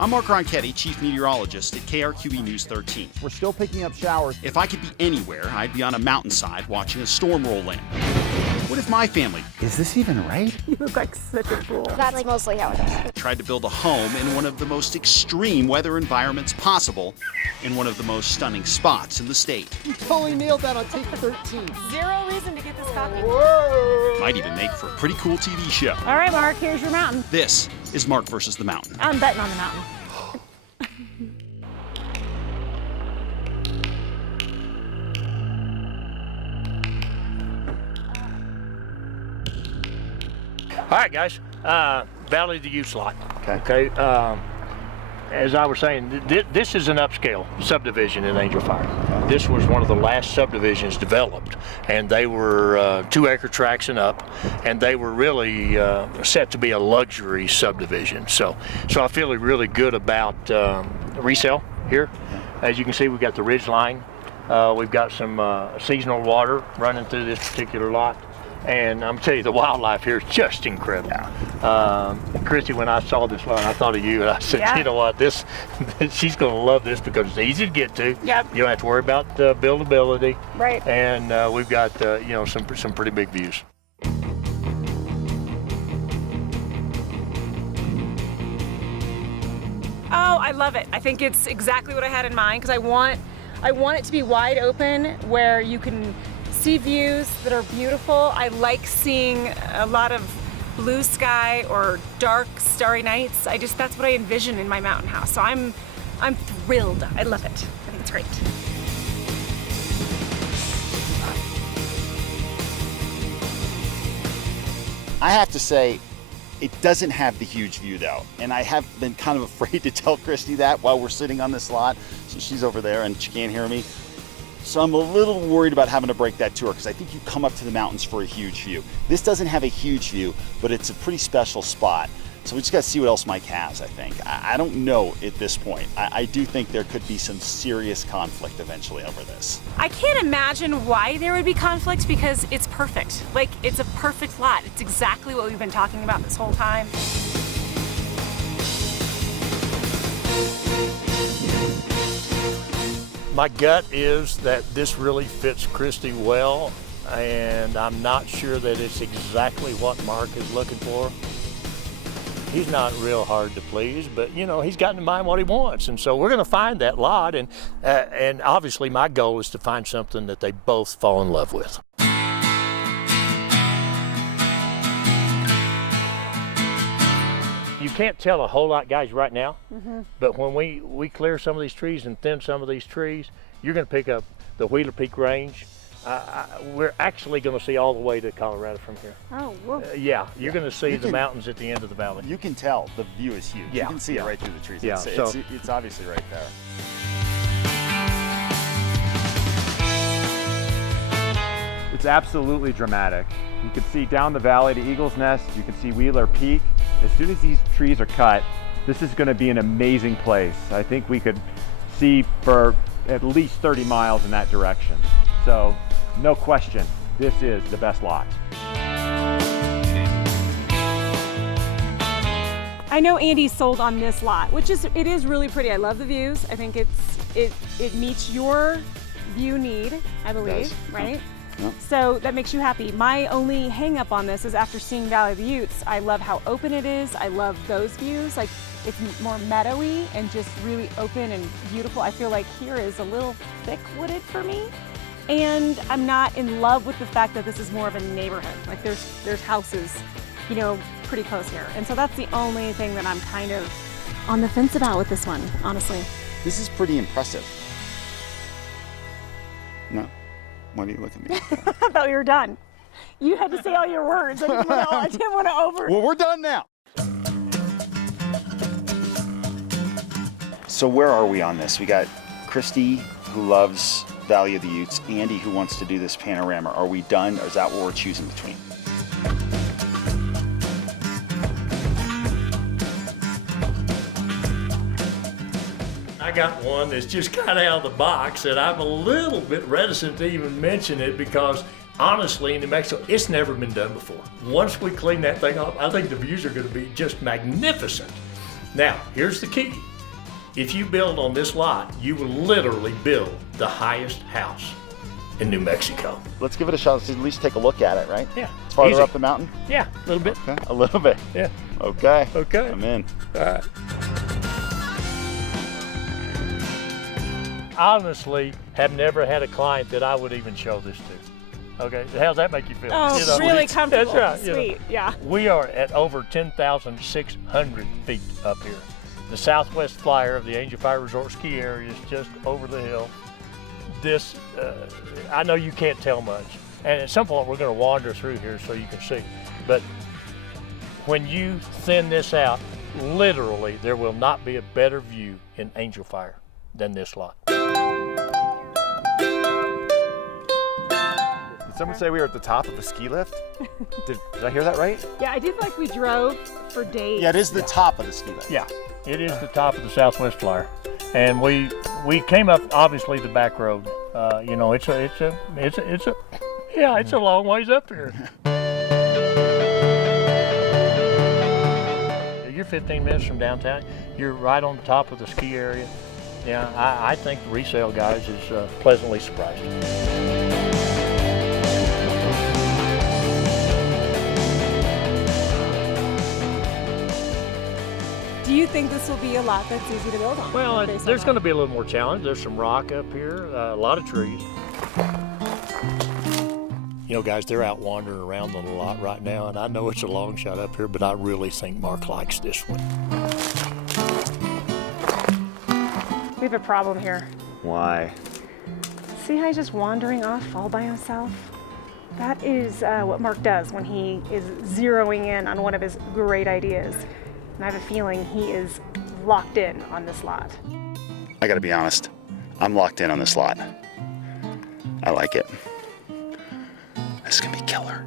I'm Mark Ronchetti, Chief Meteorologist at KRQE News 13. We're still picking up showers. If I could be anywhere, I'd be on a mountainside watching a storm roll in. What if my family Is this even right? You look like such a fool. That's mostly how it is. tried to build a home in one of the most extreme weather environments possible in one of the most stunning spots in the state? You totally nailed that on take 13. Zero reason to get this coffee. Might even make for a pretty cool TV show. All right, Mark, here's your mountain. This is Mark versus the Mountain. I'm betting on the mountain. All right, guys. Valley of the Utes lot. Okay. As I was saying, this is an upscale subdivision in Angel Fire. This was one of the last subdivisions developed, and they were 2-acre tracts and up, and they were really set to be a luxury subdivision. So I feel really good about resale here. As you can see, we've got the ridge line. We've got some seasonal water running through this particular lot. And I'm telling you, the wildlife here is just incredible. Christy, when I saw this lot, I thought of you, and I said, Yeah. you know what, she's going to love this because it's easy to get to. Yep. You don't have to worry about buildability. Right. And we've got some pretty big views. Oh, I love it. I think it's exactly what I had in mind because I want it to be wide open where you can see views that are beautiful. I like seeing a lot of blue sky or dark starry nights. That's what I envision in my mountain house. So I'm thrilled. I love it. I think it's great. I have to say, it doesn't have the huge view though, and I have been kind of afraid to tell Christy that while we're sitting on this lot. So she's over there and she can't hear me. So I'm a little worried about having to break that to her because I think you come up to the mountains for a huge view. This doesn't have a huge view, but it's a pretty special spot. So we just got to see what else Mike has, I think. I don't know at this point. I do think there could be some serious conflict eventually over this. I can't imagine why there would be conflict because it's perfect. Like, it's a perfect lot. It's exactly what we've been talking about this whole time. My gut is that this really fits Christy well, and I'm not sure that it's exactly what Mark is looking for. He's not real hard to please, but he's got in mind what he wants, and so we're going to find that lot, and obviously my goal is to find something that they both fall in love with. You can't tell a whole lot, guys, right now, but when we clear some of these trees and thin some of these trees, you're going to pick up the Wheeler Peak Range. We're actually going to see all the way to Colorado from here. Oh, whoa. Yeah, you're going to see the mountains at the end of the valley. You can tell the view is huge. Yeah, You can see it right through the trees. Yeah, It's obviously right there. It's absolutely dramatic. You can see down the valley to Eagle's Nest. You can see Wheeler Peak. As soon as these trees are cut, this is going to be an amazing place. I think we could see for at least 30 miles in that direction. So, no question, this is the best lot. I know Andy's sold on this lot, which is really pretty. I love the views. I think it meets your view need, I believe, right? Yep. So that makes you happy. My only hang up on this is after seeing Valley of the Utes, I love how open it is. I love those views. Like, it's more meadowy and just really open and beautiful. I feel like here is a little thick wooded for me. And I'm not in love with the fact that this is more of a neighborhood. Like, there's houses, pretty close here. And so that's the only thing that I'm kind of on the fence about with this one, honestly. This is pretty impressive. No? Why do you look at me like that? I thought you were done. You had to say all your words. I didn't want to over. Well, we're done now. So where are we on this? We got Christy, who loves Valley of the Utes, Andy, who wants to do this panorama. Are we done, or is that what we're choosing between? I got one that's just kind of out of the box that I'm a little bit reticent to even mention it because honestly, in New Mexico, it's never been done before. Once we clean that thing up, I think the views are going to be just magnificent. Now, here's the key. If you build on this lot, you will literally build the highest house in New Mexico. Let's give it a shot. Let's at least take a look at it, right? Yeah. It's farther Easy. up the mountain? Yeah, a little bit. Okay. A little bit. Yeah. Okay. Okay. I'm in. All right. Honestly, have never had a client that I would even show this to. Okay, how's that make you feel? Oh, You know? really comfortable. That's right. you know. Sweet, yeah. We are at over 10,600 feet up here. The southwest flyer of the Angel Fire Resort ski area is just over the hill. This, I know you can't tell much. And at some point we're gonna wander through here so you can see. But when you thin this out, literally there will not be a better view in Angel Fire than this lot. Did someone say we were at the top of a ski lift? Did I hear that right? Yeah, I did feel like we drove for days. Yeah, it is the top of the ski lift. Yeah, it is the top of the southwest flyer. And we came up obviously the back road. You know, it's a long ways up here. You're 15 minutes from downtown. You're right on the top of the ski area. Yeah, I think the resale guys is pleasantly surprised. Do you think this will be a lot that's easy to build on? Well, based on there's that? going to be a little more challenge. There's some rock up here, a lot of trees. You know, guys, they're out wandering around on the lot right now, and I know it's a long shot up here, but I really think Mark likes this one. We have a problem here. Why? See how he's just wandering off all by himself? That is what Mark does when he is zeroing in on one of his great ideas. And I have a feeling he is locked in on this lot. I gotta be honest. I'm locked in on this lot. I like it. This is gonna be killer.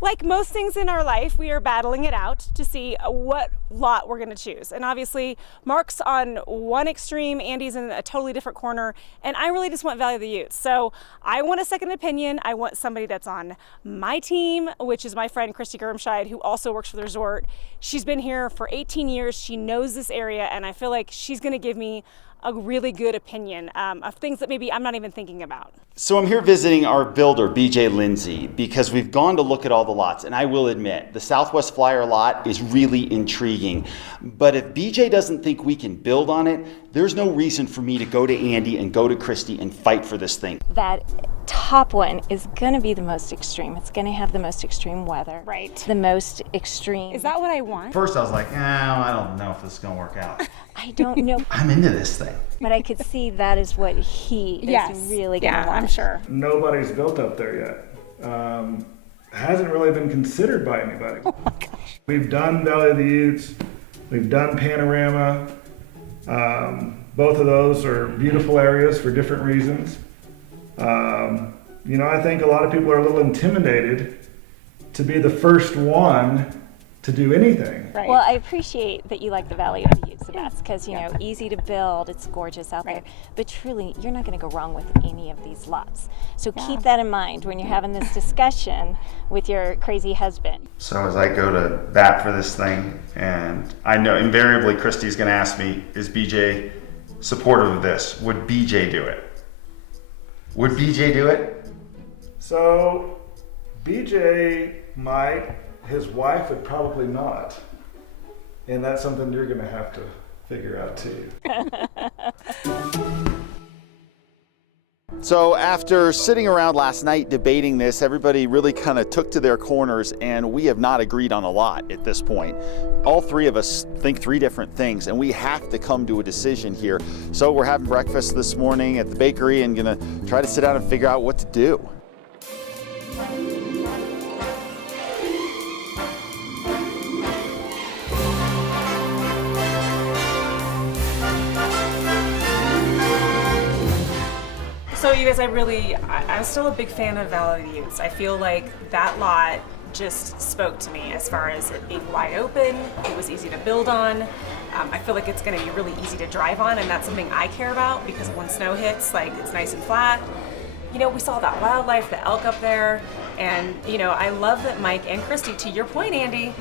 Like most things in our life, we are battling it out to see what lot we're going to choose. And obviously, Mark's on one extreme, Andy's in a totally different corner, and I really just want value of the utes. So I want a second opinion. I want somebody that's on my team, which is my friend Christy Germscheid, who also works for the resort. She's been here for 18 years. She knows this area, and I feel like she's going to give me a really good opinion of things that maybe I'm not even thinking about. So I'm here visiting our builder, BJ Lindsay, because we've gone to look at all the lots, and I will admit, the Southwest Flyer lot is really intriguing. But if BJ doesn't think we can build on it, there's no reason for me to go to Andy and go to Christy and fight for this thing. That top one is going to be the most extreme. It's going to have the most extreme weather. Right. The most extreme. Is that what I want? First I was like, I don't know if this is gonna work out. I don't know. I'm into this thing. But I could see that is what he is really going to want. I'm sure. Nobody's built up there yet. Hasn't really been considered by anybody. Oh my gosh. We've done Valley of the Utes, we've done Panorama. Both of those are beautiful areas for different reasons. I think a lot of people are a little intimidated to be the first one to do anything. Right. Well, I appreciate that you like the Valley of the Utes the best because, easy to build, it's gorgeous out there. But truly, you're not going to go wrong with any of these lots. So keep that in mind when you're having this discussion with your crazy husband. So as I go to bat for this thing, and I know invariably Christy's gonna ask me, is BJ supportive of this? Would BJ do it? Would BJ do it? So BJ might, his wife would probably not. And that's something you're going to have to figure out too. So after sitting around last night debating this, everybody really kind of took to their corners, and we have not agreed on a lot at this point. All three of us think three different things, and we have to come to a decision here. So we're having breakfast this morning at the bakery and gonna try to sit down and figure out what to do. So you guys, I'm still a big fan of Valley of the Utes. I feel like that lot just spoke to me as far as it being wide open. It was easy to build on. I feel like it's going to be really easy to drive on, and that's something I care about because when snow hits, it's nice and flat. We saw that wildlife, the elk up there. And you know, I love that Mike and Christy, to your point, Andy,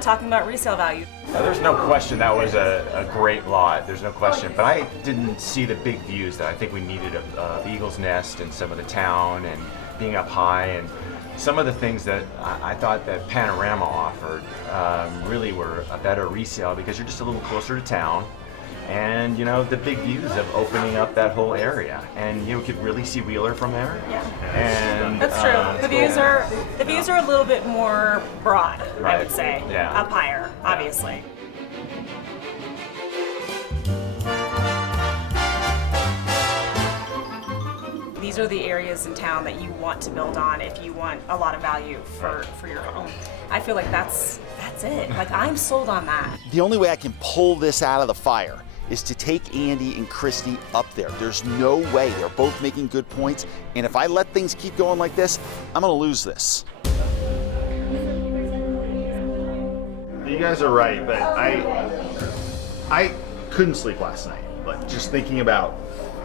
talking about resale value. There's no question that was a great lot. There's no question. But I didn't see the big views that I think we needed of the Eagle's Nest and some of the town and being up high. And some of the things that I thought that Panorama offered really were a better resale because you're just a little closer to town. And you know, the big views of opening up that whole area, and you could really see Wheeler from there. Yeah, and that's true. The views are a little bit more broad, I would say. Yeah. Up higher, obviously. These are the areas in town that you want to build on if you want a lot of value for your home. I feel like that's it. Like, I'm sold on that. The only way I can pull this out of the fire is to take Andy and Christy up there. There's no way. They're both making good points, and if I let things keep going like this, I'm gonna lose this. You guys are right, but I couldn't sleep last night. Like, just thinking about,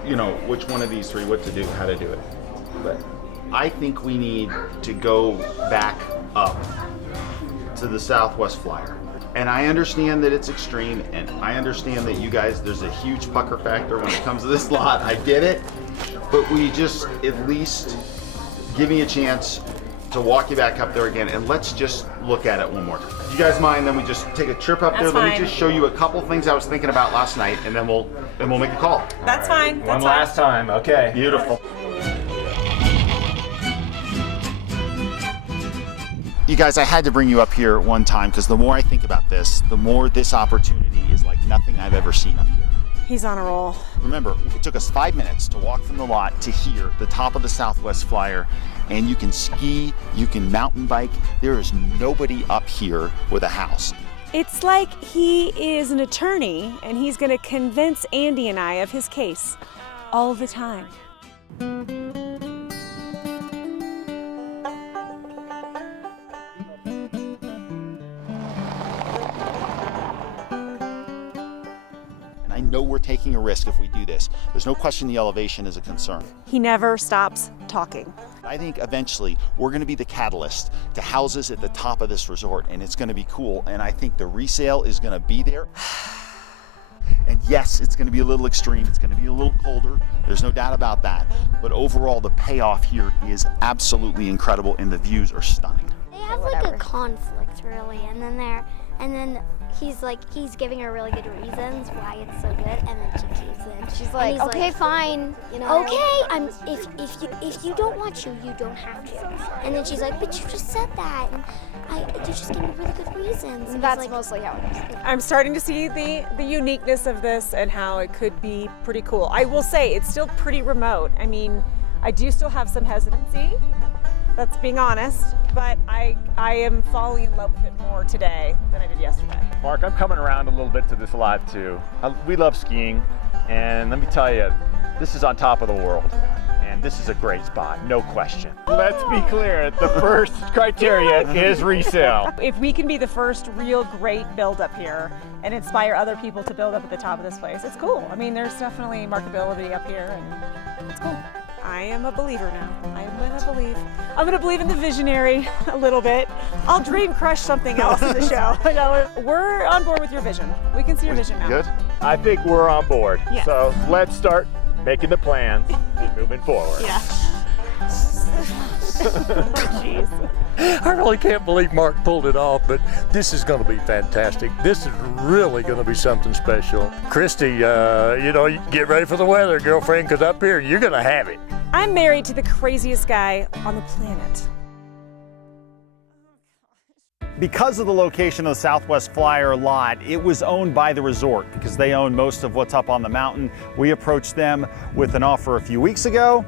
you know, which one of these three, what to do, how to do it. But I think we need to go back up to the Southwest Flyer. And I understand that it's extreme, and I understand that you guys, there's a huge pucker factor when it comes to this lot. I get it, but we just at least give me a chance to walk you back up there again, and let's just look at it one more time. You guys mind? Then we just take a trip up there. That's Let me fine. just show you a couple things I was thinking about last night, and then we'll make a call. That's fine. That's One fine. last time, okay. Beautiful. You guys, I had to bring you up here one time because the more I think about this, the more this opportunity is like nothing I've ever seen up here. He's on a roll. Remember, it took us 5 minutes to walk from the lot to here, the top of the Southwest Flyer, and you can ski, you can mountain bike. There is nobody up here with a house. It's like he is an attorney and he's going to convince Andy and I of his case all the time. And I know we're taking a risk if we do this. There's no question the elevation is a concern. He never stops talking. I think eventually we're going to be the catalyst to houses at the top of this resort, and it's going to be cool. And I think the resale is going to be there. And yes, it's going to be a little extreme. It's going to be a little colder. There's no doubt about that. But overall, the payoff here is absolutely incredible, and the views are stunning. They have like a conflict, really, and then he's giving her really good reasons why it's so good, and then she keeps it. She's like, okay, fine, you know. Okay, if you don't want to, you don't have to. And then she's like, but you just said that, and you just gave me really good reasons. And that's like, mostly how it is. I'm starting to see the uniqueness of this and how it could be pretty cool. I will say it's still pretty remote. I mean, I do still have some hesitancy. That's being honest, but I am falling in love with it more today than I did yesterday. Mark, I'm coming around a little bit to this lot too. We love skiing, and let me tell you, this is on top of the world, and this is a great spot, no question. Let's be clear, the first criteria is resale. If we can be the first real great build up here and inspire other people to build up at the top of this place, it's cool. I mean, there's definitely marketability up here, and it's cool. I am a believer now. I'm gonna believe. I'm gonna believe in the visionary a little bit. I'll dream crush something else in the show. We're on board with your vision. We can see your vision now. Good? I think we're on board. Yes. So let's start making the plans and moving forward. Yeah. Jeez. I really can't believe Mark pulled it off, but this is going to be fantastic. This is really going to be something special. Christy, you get ready for the weather, girlfriend, because up here you're going to have it. I'm married to the craziest guy on the planet. Because of the location of the Southwest Flyer lot, it was owned by the resort because they own most of what's up on the mountain. We approached them with an offer a few weeks ago.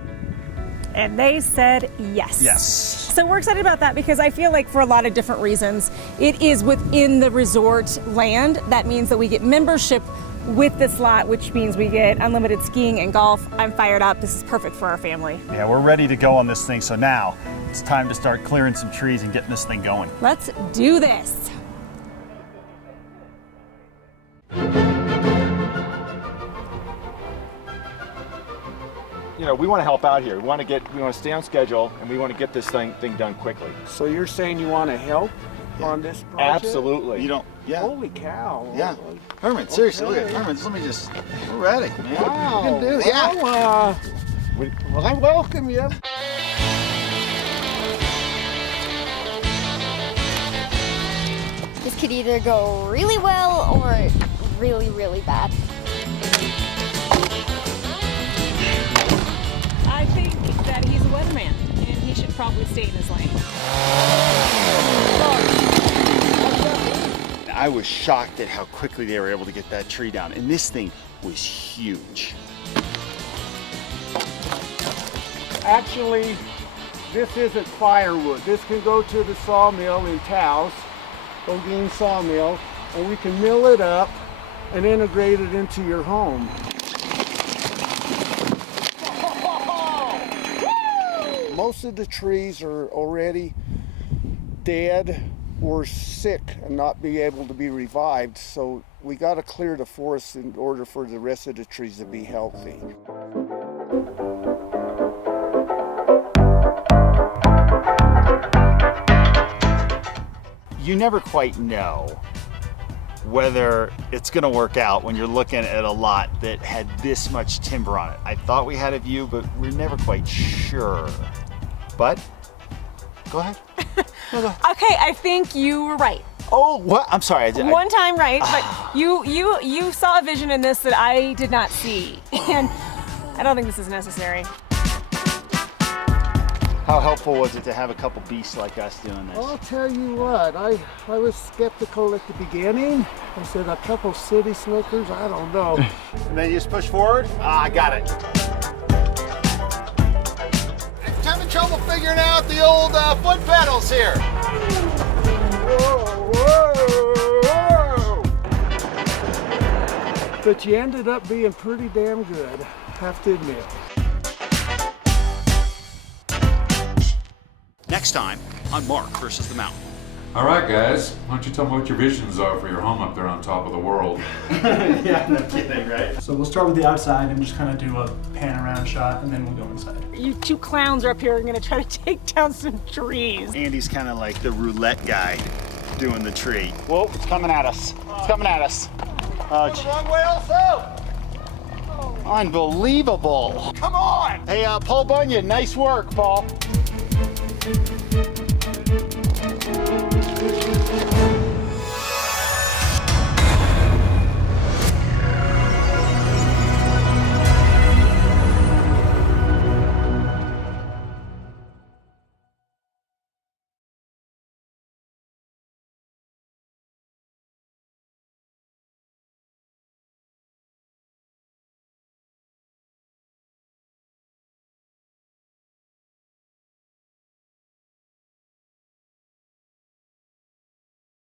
And they said yes. Yes. So we're excited about that because I feel like for a lot of different reasons, it is within the resort land. That means that we get membership with this lot, which means we get unlimited skiing and golf. I'm fired up. This is perfect for our family. Yeah, we're ready to go on this thing. So now it's time to start clearing some trees and getting this thing going. Let's do this. you know, we want to help out here. We want to stay on schedule, and we want to get this thing done quickly. So you're saying you want to help on this project? Absolutely. You don't, yeah. Holy cow. Yeah. Herman, seriously, look at Herman. Let me just, we're ready, man. Wow. You can do it. Yeah. Well, I welcome you. This could either go really well or really, really bad. I think that he's a weatherman and he should probably stay in his lane. I was shocked at how quickly they were able to get that tree down, and this thing was huge. Actually, this isn't firewood. This can go to the sawmill in Taos, Odin Sawmill, and we can mill it up and integrate it into your home. Most of the trees are already dead or sick and not be able to be revived, so we got to clear the forest in order for the rest of the trees to be healthy. You never quite know whether it's gonna work out when you're looking at a lot that had this much timber on it. I thought we had a view, but we're never quite sure. But, go ahead. Okay, I think you were right. Oh, what? I'm sorry. One time right, but you saw a vision in this that I did not see, and I don't think this is necessary. How helpful was it to have a couple beasts like us doing this? I'll tell you what, I was skeptical at the beginning. I said a couple city slickers, I don't know. And then you just push forward? Ah, I got it. I'm having trouble figuring out the old foot pedals here. Whoa, whoa, whoa. But you ended up being pretty damn good, have to admit. Next time on Mark versus the Mountain. All right, guys, why don't you tell me what your visions are for your home up there on top of the world? Yeah, no kidding, right? So we'll start with the outside and just kind of do a pan around shot, and then we'll go inside. You two clowns are up here and gonna try to take down some trees. Andy's kind of like the roulette guy doing the tree. Whoa, it's coming at us. It's coming at us. Oh, the wrong way also. Unbelievable. Come on. Hey, Paul Bunyan, nice work, Paul.